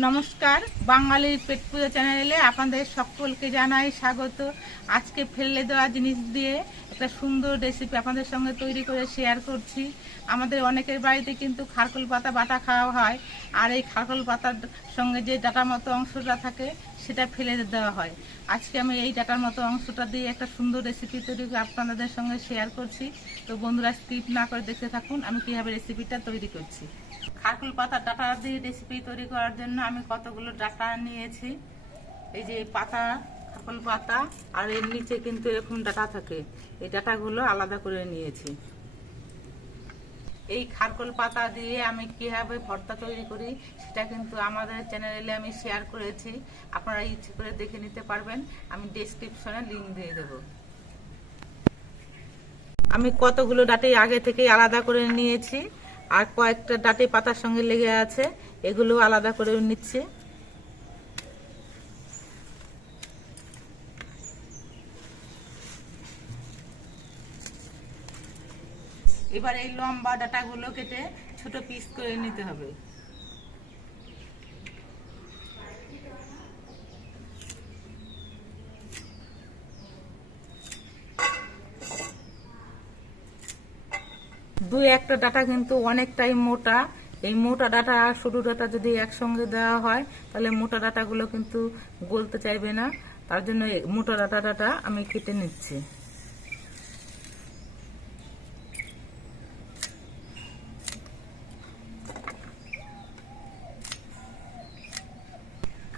নমস্কার, বাঙালির পেট পুজো চ্যানেলে আপনাদের সকলকে জানাই স্বাগত। আজকে ফেলে দেওয়া জিনিস দিয়ে একটা সুন্দর রেসিপি আপনাদের সঙ্গে তৈরি করে শেয়ার করছি। আমাদের অনেকের বাড়িতে কিন্তু খারকল পাতা, বাটা খাওয়া হয়। আর এই খারকল পাতার সঙ্গে যে ডাটার মতো অংশটা থাকে, সেটা ফেলে দেওয়া হয়। আজকে আমি এই ডাটার মতো অংশটা দিয়ে একটা সুন্দর রেসিপি তৈরি করে আপনাদের সঙ্গে শেয়ার করছি। তো বন্ধুরা স্কিপ না করে দেখতে থাকুন, আমি কীভাবে রেসিপিটা তৈরি করছি। খারকুল পাতা ডাটা দিয়ে রেসিপি তৈরি করার জন্য আমি কতগুলো ডাটা নিয়েছি। এই যে পাতা খারকুল পাতা, আর এর নিচে কিন্তু এরকম ডাটা থাকে। এই ডাটাগুলো আলাদা করে নিয়েছি। এই খারকল পাতা দিয়ে আমি কীভাবে ভর্তা তৈরি করি, সেটা কিন্তু আমাদের চ্যানেলে আমি শেয়ার করেছি। আপনারা ইচ্ছে করে দেখে নিতে পারবেন। আমি ডেসক্রিপশনে লিঙ্ক দিয়ে দেবো। আমি কতগুলো ডাটাই আগে থেকে আলাদা করে নিয়েছি। আর কয়েকটা ডাটে পাতার সঙ্গে লেগে আছে, এগুলো আলাদা করে নিচ্ছে। এবার এই লম্বা ডাটাগুলো কেটে ছোট পিস করে নিতে হবে। দুই একটা ডাটা কিন্তু অনেকটাই মোটা। এই মোটা ডাটা আর সরু ডাটা যদি একসঙ্গে দেওয়া হয়, তাহলে মোটা ডাটাগুলো কিন্তু গলতে চাইবে না। তার জন্য মোটা ডাটা ডাটা আমি কেটে নিচ্ছি।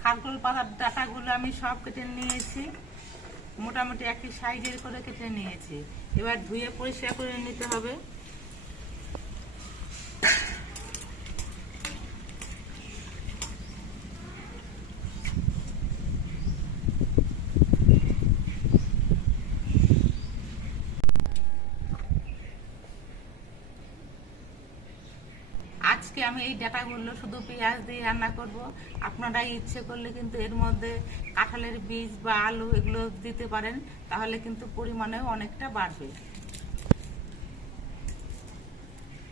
খারকুল পাতার ডাটাগুলো আমি সব কেটে নিয়েছি। মোটামুটি একটি সাইজের করে কেটে নিয়েছি। এবার ধুয়ে পরিষ্কার করে নিতে হবে আজকে আমি এই ডাটাগুলো শুধু পেঁয়াজ দিয়ে রান্না করব। আপনারা ইচ্ছে করলে কিন্তু এর মধ্যে কাঁঠালের বীজ বা আলু এগুলো দিতে পারেন, তাহলে কিন্তু পরিমাণে অনেকটা বাড়বে।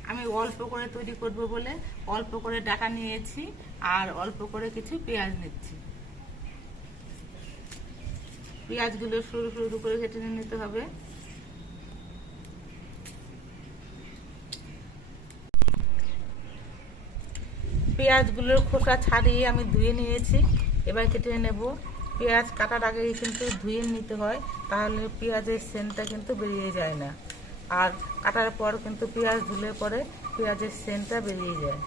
আমি অল্প করে তৈরি করব বলে অল্প করে ডাটা নিয়েছি আর অল্প করে কিছু পেঁয়াজ নিচ্ছি। পেঁয়াজগুলো সরু সরু করে কেটে নিতে হবে। পেঁয়াজগুলোর খোসা ছাড়িয়ে আমি ধুয়ে নিয়েছি। এবার কেটে নেব। পেঁয়াজ কাটার আগে কিন্তু ধুয়ে নিতে হয়, তাহলে পেঁয়াজের সেন্টটা কিন্তু বেরিয়ে যায় না। আর কাটার পর কিন্তু পেঁয়াজ ধুলে পরে পেঁয়াজের সেন্টটা বেরিয়ে যায়।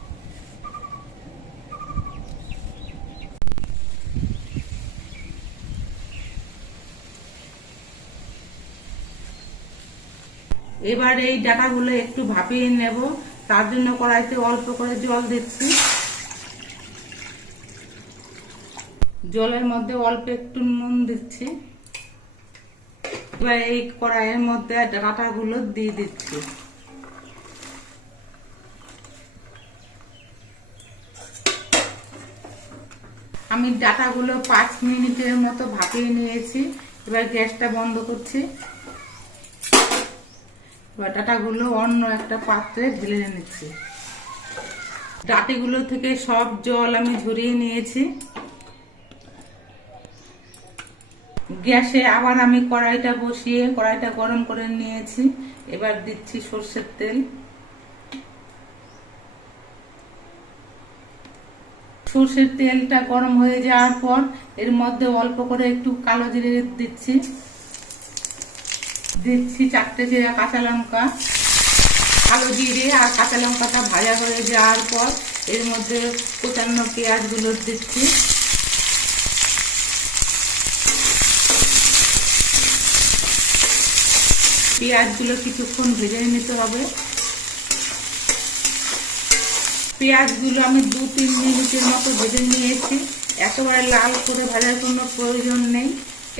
এবার এই ডাটাগুলো একটু ভাপিয়ে নেব। তার জন্য কড়াইতে অল্প করে জল দিচ্ছি। জলের মধ্যে অল্প একটু নুন দিচ্ছি। এবার এই কড়াইয়ের মধ্যে ডাটাগুলো দিয়ে দিচ্ছি। আমি ডাটাগুলো পাঁচ মিনিটের মতো ভাপিয়ে নিয়েছি। এবার গ্যাসটা বন্ধ করছি। এবার ডাটাগুলো অন্য একটা পাত্রে ঢেলে নিচ্ছি। ডাটিগুলো থেকে সব জল আমি ঝরিয়ে নিয়েছি। গ্যাসে আবার আমি কড়াইটা বসিয়ে, কড়াইটা গরম করে নিয়েছি। এবার দিচ্ছি সর্ষের তেল। সর্ষের তেলটা গরম হয়ে যাওয়ার পর এর মধ্যে অল্প করে একটু কালো জিরে দিচ্ছি। দিচ্ছি চারটে জিরা কাঁচা লঙ্কা। কালো জিরে আর কাঁচা লঙ্কাটা ভাজা হয়ে যাওয়ার পর এর মধ্যে কোচান্ন পেঁয়াজগুলো দিচ্ছি। পেঁয়াজগুলো কিছুক্ষণ ভেজে নিতে হবে। পেঁয়াজগুলো আমি দু তিন মিনিটের মতো ভেজে নিয়েছি। একেবারে লাল করে ভাজার কোনো প্রয়োজন নেই।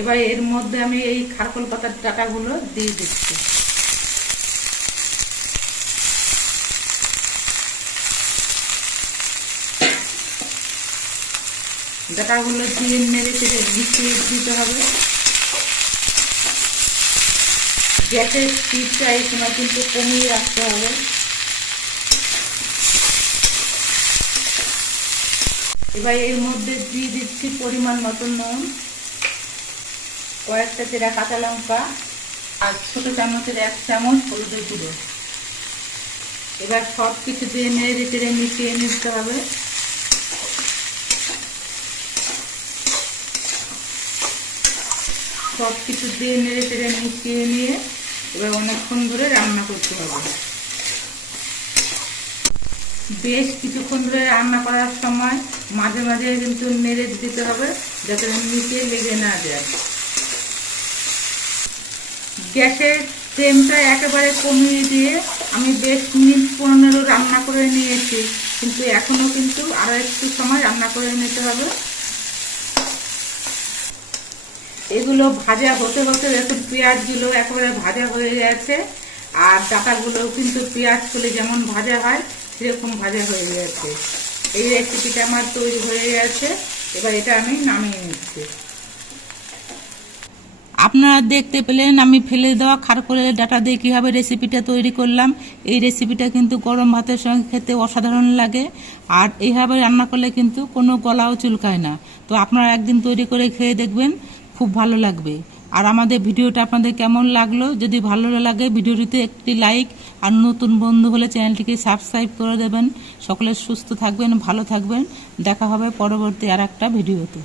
এবার এর মধ্যে আমি এই খারকল পাতার ডাটাগুলো দিয়ে দিচ্ছি। ডাটাগুলো দিয়ে নেড়ে চেড়ে মিশিয়ে দিতে হবে। গ্যাসের স্পিডটা এই সময় কিন্তু কমিয়ে রাখতে হবে। এবার এর মধ্যে দিয়ে দিচ্ছি পরিমাণ মতো নুন, কয়েকটা চেরা কাঁচা লঙ্কা আর ছোটো চামচের এক চামচ হলুদের গুঁড়ো। এবার সব কিছু দিয়ে নেড়ে চেড়ে মিশিয়ে নিতে হবে। সব কিছু দিয়ে নেড়ে চেড়ে মিশিয়ে নিয়ে এবার অনেকক্ষণ ধরে রান্না করতে হবে। বেশ কিছুক্ষণ ধরে রান্না করার সময় মাঝে মাঝে কিন্তু নেড়ে দিতে হবে যাতে নিচে লেগে না যায়। গ্যাসের ফ্লেমটা একেবারে কমিয়ে দিয়ে আমি বেশ মিনিট পনেরো রান্না করে নিয়েছি, কিন্তু এখনও কিন্তু আরও একটু সময় রান্না করে নিতে হবে। এগুলো ভাজা হতে হতে দেখুন পেঁয়াজগুলো একেবারে ভাজা হয়ে গেছে। আর ডাটাগুলো কিন্তু পেঁয়াজ করলে যেমন ভাজা হয়, সেরকম ভাজা হয়ে গেছে। এই রেসিপিটা আমার তৈরি হয়ে গেছে। এবার এটা আমি নামিয়ে নিচ্ছি। আপনারা দেখতে পেলেন আমি ফেলে দেওয়া খারকোলের ডাটা দিয়ে কীভাবে রেসিপিটা তৈরি করলাম। এই রেসিপিটা কিন্তু গরম ভাতের সঙ্গে খেতে অসাধারণ লাগে। আর এইভাবে রান্না করলে কিন্তু কোনো গলাও চুলকায় না। তো আপনারা একদিন তৈরি করে খেয়ে দেখবেন। খুব ভালো লাগবে। আর আমাদের ভিডিওটা আপনাদের কেমন লাগল? যদি ভালো লাগে ভিডিওটিতে একটি লাইক। আর নতুন বন্ধু হলে চ্যানেলটিকে সাবস্ক্রাইব করে দেবেন। সকলে সুস্থ থাকবেন, ভালো থাকবেন। দেখা হবে পরবর্তী আর একটা ভিডিওতে।